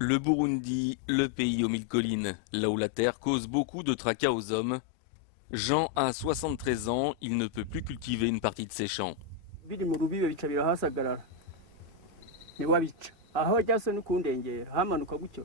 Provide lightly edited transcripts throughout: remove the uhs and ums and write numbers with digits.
Le Burundi, le pays aux mille collines, là où la terre cause beaucoup de tracas aux hommes. Jean a 73 ans, il ne peut plus cultiver une partie de ses champs. biri mu rubibe bica birahasagarara ntiwabica aho ryase n'ukundengera hamanuka gutyo.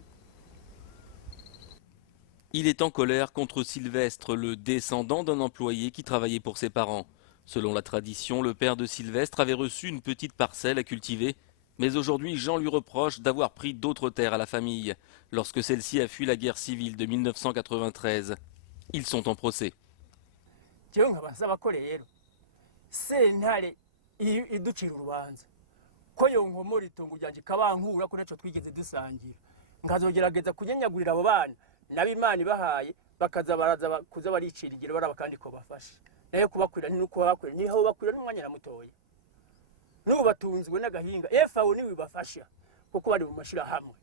Il est en colère contre Sylvestre, le descendant d'un employé qui travaillait pour ses parents. Selon la tradition, le père de Sylvestre avait reçu une petite parcelle à cultiver, mais aujourd'hui Jean lui reproche d'avoir pris d'autres terres à la famille, lorsque celle-ci a fui la guerre civile de 1993. Ils sont en procès. jewe nkaba nsaba ko rero sentare iducira urubanza ko yonkomora itongo ryanje ikabankura ko naco twigeze dusangira nkazogerageza kunyenyagurira abo bana nabo Imana ibahaye bakaza baraza kuza baricira igero baraba kandi ko bafashe nayo kubakwira nuko bakwira niho bakwira n'umwanya mutoya n'ubu batunzwe n'agahinga FAO niwe bafasha kuko bari mu mashira hamwe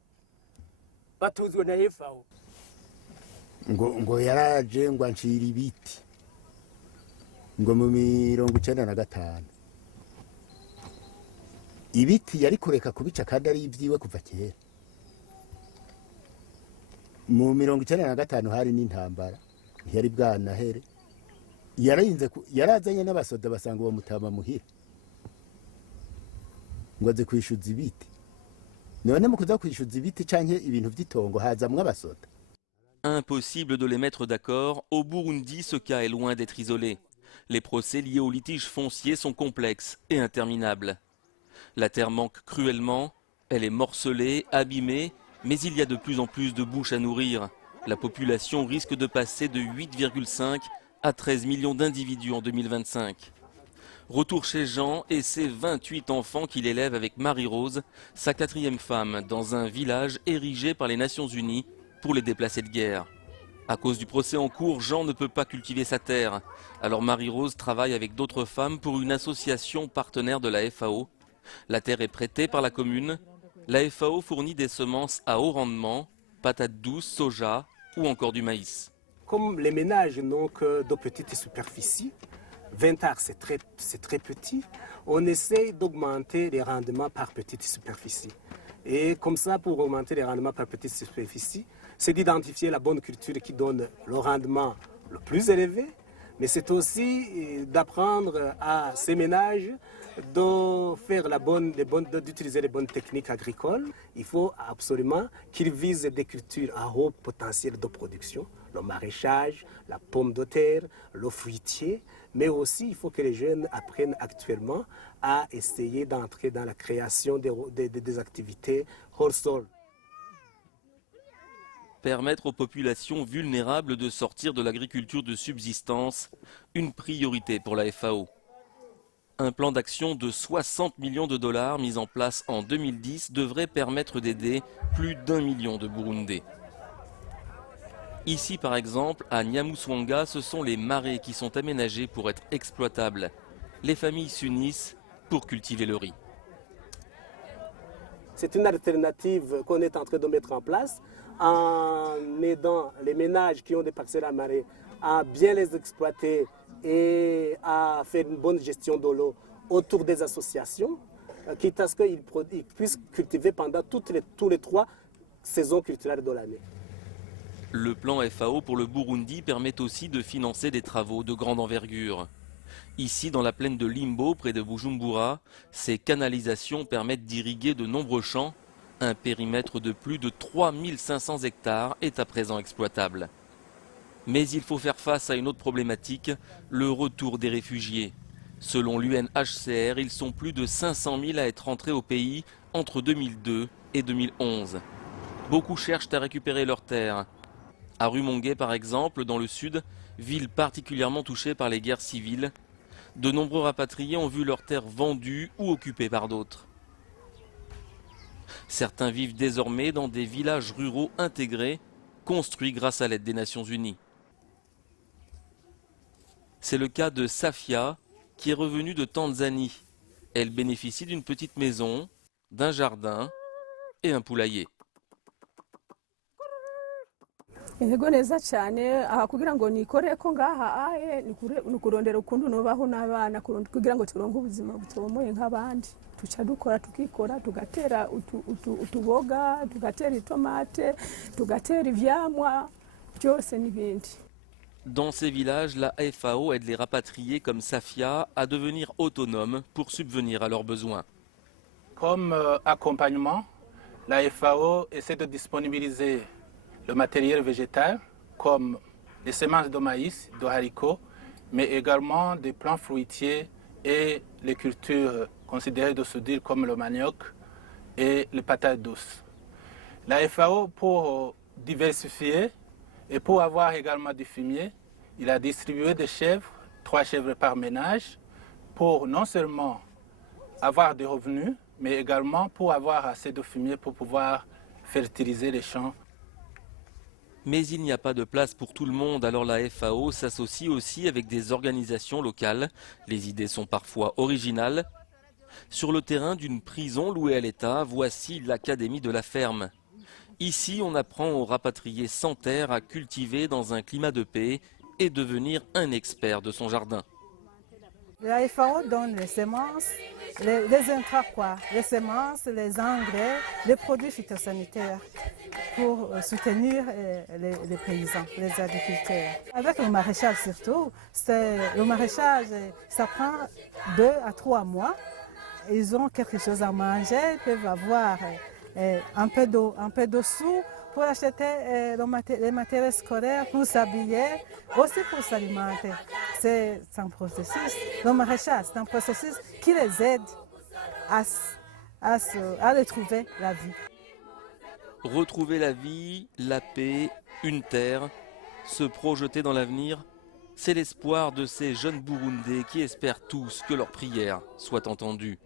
batunzwe na FAO ngo yaraje ngo ancira ibiti ngo mu 1995 ibiti yari kureka kubica kandi ari ibyiwe kuva kera. Mu 1995 hari n'intambara ntiyari bwanahere, yarazanye n'abasoda basanga uwo mutama muhira ngo aze kwishuza ibiti. None mu kuza kwishuza ibiti canke ibintu vy'itongo hazamwe abasoda. Impossible de les mettre d'accord, au Burundi ce cas est loin d'être isolé. Les procès liés aux litiges fonciers sont complexes et interminables. La terre manque cruellement, elle est morcelée, abîmée, mais il y a de plus en plus de bouches à nourrir. La population risque de passer de 8,5 à 13 millions d'individus en 2025. Retour chez Jean et ses 28 enfants qu'il élève avec Marie-Rose, sa 4e femme, dans un village érigé par les Nations Unies pour les déplacés de guerre. À cause du procès en cours, Jean ne peut pas cultiver sa terre. Alors Marie-Rose travaille avec d'autres femmes pour une association partenaire de la FAO. La terre est prêtée par la commune. La FAO fournit des semences à haut rendement, patates douces, soja ou encore du maïs. Comme les ménages n'ont que de petites superficies, 20 arts c'est très petit, on essaie d'augmenter les rendements par petite superficie. Et comme ça, pour augmenter les rendements par petite superficie, c'est d'identifier la bonne culture qui donne le rendement le plus élevé, mais c'est aussi d'apprendre à ces ménages d'utiliser les bonnes techniques agricoles. Il faut absolument qu'ils visent des cultures à haut potentiel de production, le maraîchage, la pomme de terre, le fruitier, mais aussi il faut que les jeunes apprennent actuellement à essayer d'entrer dans la création des activités hors sol. Permettre aux populations vulnérables de sortir de l'agriculture de subsistance, une priorité pour la FAO. Un plan d'action de 60 millions de dollars mis en place en 2010 devrait permettre d'aider plus d'1 million de Burundais. Ici par exemple, à Nyamuswanga, ce sont les marais qui sont aménagés pour être exploitables. Les familles s'unissent pour cultiver le riz. C'est une alternative qu'on est en train de mettre en place en aidant les ménages qui ont des parcelles à marée à bien les exploiter et à faire une bonne gestion de l'eau autour des associations, quitte à ce qu'ils puissent cultiver pendant tous les 3 saisons culturelles de l'année. Le plan FAO pour le Burundi permet aussi de financer des travaux de grande envergure. Ici, dans la plaine de Limbo, près de Bujumbura, ces canalisations permettent d'irriguer de nombreux champs. Un périmètre de plus de 3500 hectares est à présent exploitable. Mais il faut faire face à une autre problématique, le retour des réfugiés. Selon l'UNHCR, ils sont plus de 500 000 à être entrés au pays entre 2002 et 2011. Beaucoup cherchent à récupérer leurs terres. À Rumongue, par exemple, dans le sud, ville particulièrement touchée par les guerres civiles, de nombreux rapatriés ont vu leurs terres vendues ou occupées par d'autres. Certains vivent désormais dans des villages ruraux intégrés, construits grâce à l'aide des Nations Unies. C'est le cas de Safia, qui est revenue de Tanzanie. Elle bénéficie d'une petite maison, d'un jardin et un poulailler. Yego neza cyane aha kugira ngo nikore ko ngaha aye ni kurondera ukuntu nobaho n'abana kugira ngo turonke ubuzima butomoye nk'abandi tuca dukora tukikora tugatera utuboga tugatera itomate tugatera ivyamwa byose n'ibindi. Dans ces villages, la FAO aide les rapatriés comme Safia à devenir autonomes pour subvenir à leurs besoins. Comme accompagnement, la FAO essaie de disponibiliser le matériel végétal comme les semences de maïs, de haricots, mais également des plants fruitiers et les cultures considérées de soudure comme le manioc et les patates douces. La FAO, pour diversifier et pour avoir également du fumier, il a distribué des chèvres, 3 chèvres par ménage, pour non seulement avoir des revenus, mais également pour avoir assez de fumier pour pouvoir fertiliser les champs. Mais il n'y a pas de place pour tout le monde, alors la FAO s'associe aussi avec des organisations locales. Les idées sont parfois originales. Sur le terrain d'une prison louée à l'État, voici l'Académie de la ferme. Ici, on apprend aux rapatriés sans terre à cultiver dans un climat de paix et devenir un expert de son jardin. La FAO donne les semences, les intrants, les semences, les engrais, les produits phytosanitaires pour soutenir les paysans, les agriculteurs. Avec le maraîchage surtout, le maraîchage, ça prend 2 à 3 mois. Ils ont quelque chose à manger, ils peuvent avoir un peu de sous pour acheter les matériels scolaires, pour s'habiller, aussi pour s'alimenter. C'est un processus, le maraîchage, c'est un processus qui les aide à retrouver la vie. Retrouver la vie, la paix, une terre, se projeter dans l'avenir, c'est l'espoir de ces jeunes Burundais qui espèrent tous que leurs prières soient entendues.